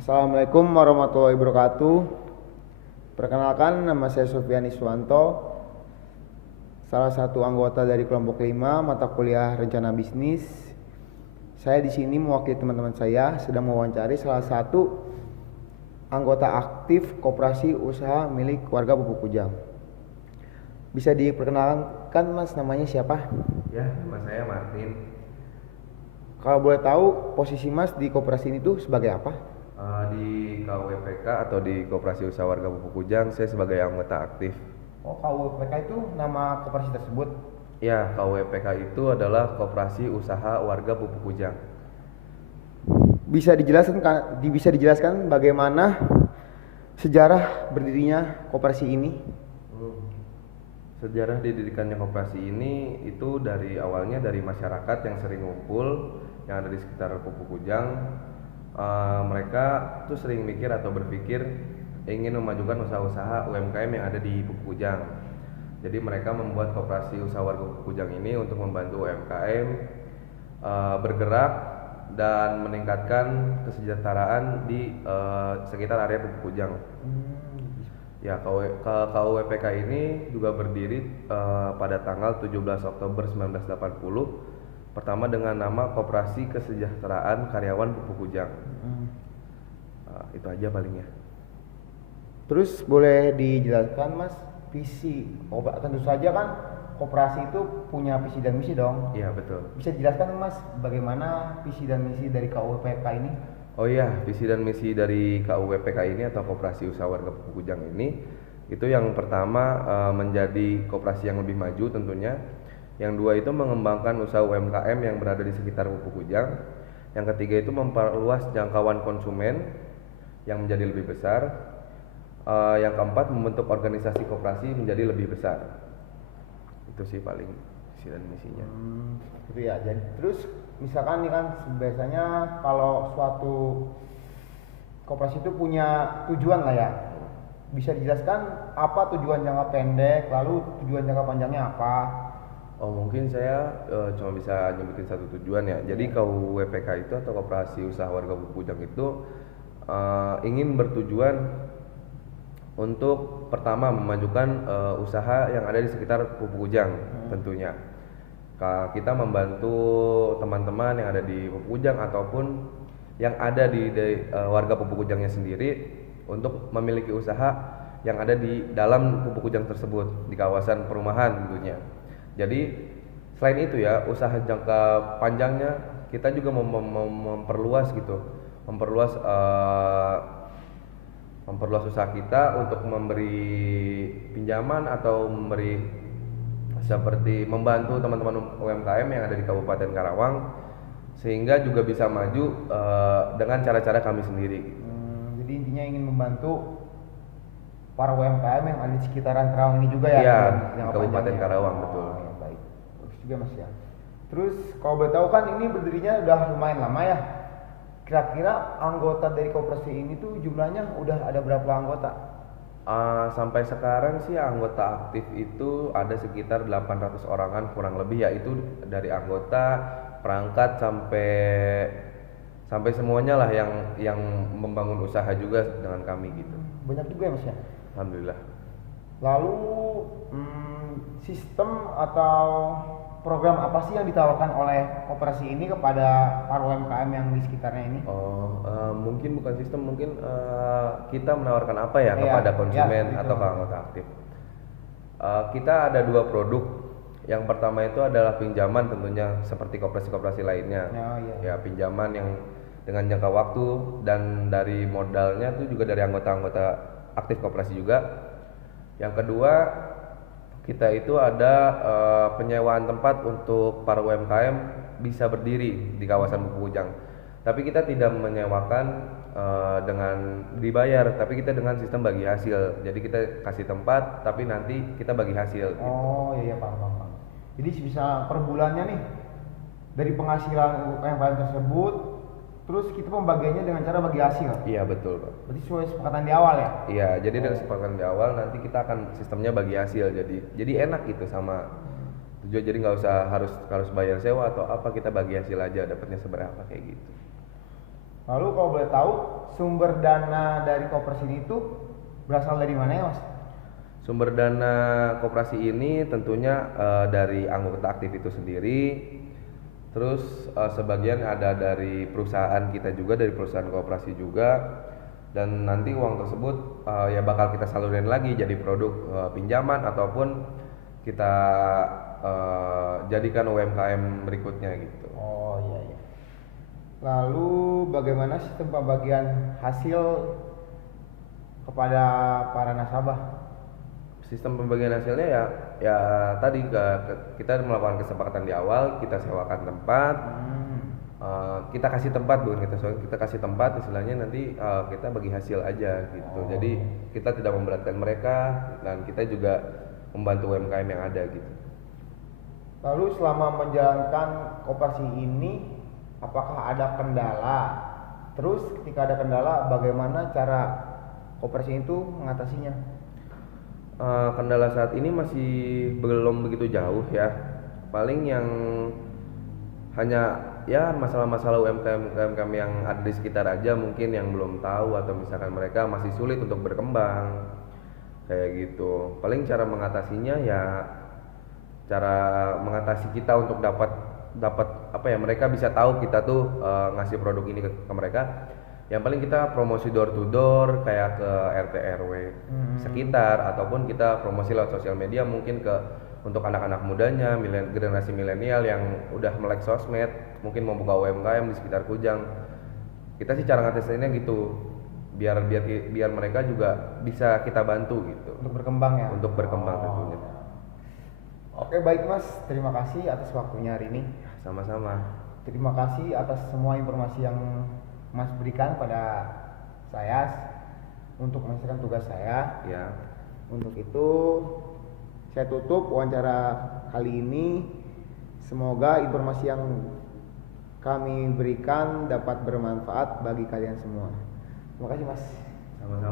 Assalamualaikum warahmatullahi wabarakatuh. Perkenalkan, nama saya Sofyan Iswanto, salah satu anggota dari kelompok 5 mata kuliah Rencana Bisnis. Saya di sini mewakili teman-teman saya sedang mewawancari salah satu anggota aktif koperasi usaha milik warga Pupuk Kujang. Bisa diperkenalkan Mas, namanya siapa? Ya, nama saya Martin. Kalau boleh tahu posisi Mas di koperasi ini tuh sebagai apa? Di KUWPK atau di Koperasi Usaha Warga Pupuk Kujang, saya sebagai anggota aktif. Oh, KUWPK itu nama koperasi tersebut. Ya, KUWPK itu adalah Koperasi Usaha Warga Pupuk Kujang. Bisa dijelaskan bagaimana sejarah berdirinya koperasi ini? Sejarah didirikannya koperasi ini itu dari awalnya dari masyarakat yang sering ngumpul yang ada di sekitar Pupuk Kujang. Mereka tuh sering mikir atau berpikir ingin memajukan usaha-usaha UMKM yang ada di Pupuk Kujang. Jadi mereka membuat koperasi usaha warga Pupuk Kujang ini untuk membantu UMKM bergerak dan meningkatkan kesejahteraan di sekitar area Pupuk Kujang. Ya, KUWPK ini juga berdiri pada tanggal 17 Oktober 1980, pertama dengan nama Koperasi Kesejahteraan Karyawan Pupuk Kujang. Itu aja palingnya. Terus boleh dijelaskan Mas, visi, tentu saja kan koperasi itu punya visi dan misi dong. Iya, betul. Bisa dijelaskan Mas bagaimana visi dan misi dari KUWPK ini? Oh iya, visi dan misi dari KUWPK ini atau Koperasi Usaha Warga Pupuk Kujang ini, itu yang pertama menjadi koperasi yang lebih maju tentunya. Yang dua itu mengembangkan usaha UMKM yang berada di sekitar Pupuk Kujang. Yang ketiga itu memperluas jangkauan konsumen yang menjadi lebih besar. Yang keempat membentuk organisasi koperasi menjadi lebih besar. Itu sih paling visi dan misinya. Gitu ya. Jadi terus misalkan nih kan biasanya kalau suatu koperasi itu punya tujuan lah ya. Bisa dijelaskan apa tujuan jangka pendek, lalu tujuan jangka panjangnya apa? Oh, mungkin saya cuma bisa nyebutin satu tujuan ya. Jadi KUWPK itu atau Koperasi Usaha Warga Pupuk Kujang itu ingin bertujuan untuk pertama memajukan usaha yang ada di sekitar Pupuk Kujang tentunya. Kita membantu teman-teman yang ada di Pupuk Kujang ataupun yang ada di warga Pupuk Kujangnya sendiri untuk memiliki usaha yang ada di dalam Pupuk Kujang tersebut di kawasan perumahan tentunya. Jadi selain itu ya, usaha jangka panjangnya kita juga memperluas gitu, memperluas usaha kita untuk memberi pinjaman atau memberi seperti membantu teman-teman UMKM yang ada di Kabupaten Karawang sehingga juga bisa maju dengan cara-cara kami sendiri. Jadi intinya ingin membantu para UMKM yang ada di sekitaran Karawang ini juga ya? Iya, di Kabupaten Karawang, betul. Ya, baik. Terus juga Mas ya. Terus kalau boleh tahu kan ini berdirinya udah lumayan lama ya. Kira-kira anggota dari koperasi ini tuh jumlahnya udah ada berapa anggota? Sampai sekarang sih anggota aktif itu ada sekitar 800 orangan kurang lebih ya, itu dari anggota, perangkat sampai semuanya lah yang membangun usaha juga dengan kami gitu. Banyak juga ya Mas ya? Alhamdulillah. Lalu sistem atau program apa sih yang ditawarkan oleh koperasi ini kepada para UMKM yang di sekitarnya ini? Mungkin bukan sistem, mungkin kita menawarkan apa ya kepada konsumen atau ke anggota aktif. Kita ada dua produk. Yang pertama itu adalah pinjaman tentunya seperti koperasi-koperasi lainnya. Ya, pinjaman yang dengan jangka waktu dan dari modalnya itu juga dari anggota-anggota aktif koperasi juga. Yang kedua, kita itu ada penyewaan tempat untuk para UMKM bisa berdiri di kawasan Pupuk Kujang. Tapi kita tidak menyewakan dengan dibayar, tapi kita dengan sistem bagi hasil. Jadi kita kasih tempat, tapi nanti kita bagi hasil. Oh iya, paham. Jadi bisa per bulannya nih dari penghasilan UMKM tersebut, terus kita pembagiannya dengan cara bagi hasil. Iya, betul, Pak. Berarti sesuai kesepakatan di awal ya? Iya, jadi dengan kesepakatan di awal nanti kita akan sistemnya bagi hasil. Jadi enak gitu sama tujuan, jadi nggak usah harus bayar sewa atau apa, kita bagi hasil aja dapatnya seberapa kayak gitu. Lalu kalau boleh tahu sumber dana dari koperasi ini tuh berasal dari mana ya Mas? Sumber dana koperasi ini tentunya dari anggota aktif itu sendiri, terus sebagian ada dari perusahaan kita juga, dari perusahaan koperasi juga, dan nanti uang tersebut ya bakal kita salurin lagi jadi produk pinjaman ataupun kita jadikan UMKM berikutnya gitu. Oh iya iya. Lalu bagaimana sistem pembagian hasil kepada para nasabah? Sistem pembagian hasilnya ya tadi kita melakukan kesepakatan di awal, kita sewakan tempat, kita kasih tempat bukan kita kasih tempat, istilahnya nanti kita bagi hasil aja gitu. Jadi kita tidak memberatkan mereka dan kita juga membantu UMKM yang ada gitu. Lalu selama menjalankan koperasi ini, apakah ada kendala? Terus ketika ada kendala, bagaimana cara koperasi itu mengatasinya? Kendala saat ini masih belum begitu jauh ya. Paling yang hanya ya masalah-masalah UMKM yang ada di sekitar aja mungkin yang belum tahu, atau misalkan mereka masih sulit untuk berkembang kayak gitu. Paling cara mengatasinya ya cara mengatasi kita untuk dapat apa ya, mereka bisa tahu kita tuh ngasih produk ini ke mereka. Yang paling kita promosi door to door kayak ke RT RW sekitar, ataupun kita promosi lewat sosial media mungkin untuk anak-anak mudanya, generasi milenial yang udah melek sosmed, mungkin mau buka UMKM di sekitar Kujang. Kita sih cara ngatasinnya gitu, biar mereka juga bisa kita bantu gitu Untuk berkembang ya? untuk berkembang tentunya. Oke baik Mas, terima kasih atas waktunya hari ini. Sama-sama. Terima kasih atas semua informasi yang Mas berikan pada saya untuk menyelesaikan tugas saya. Ya. Untuk itu saya tutup wawancara kali ini. Semoga informasi yang kami berikan dapat bermanfaat bagi kalian semua. Terima kasih Mas. Sama-sama.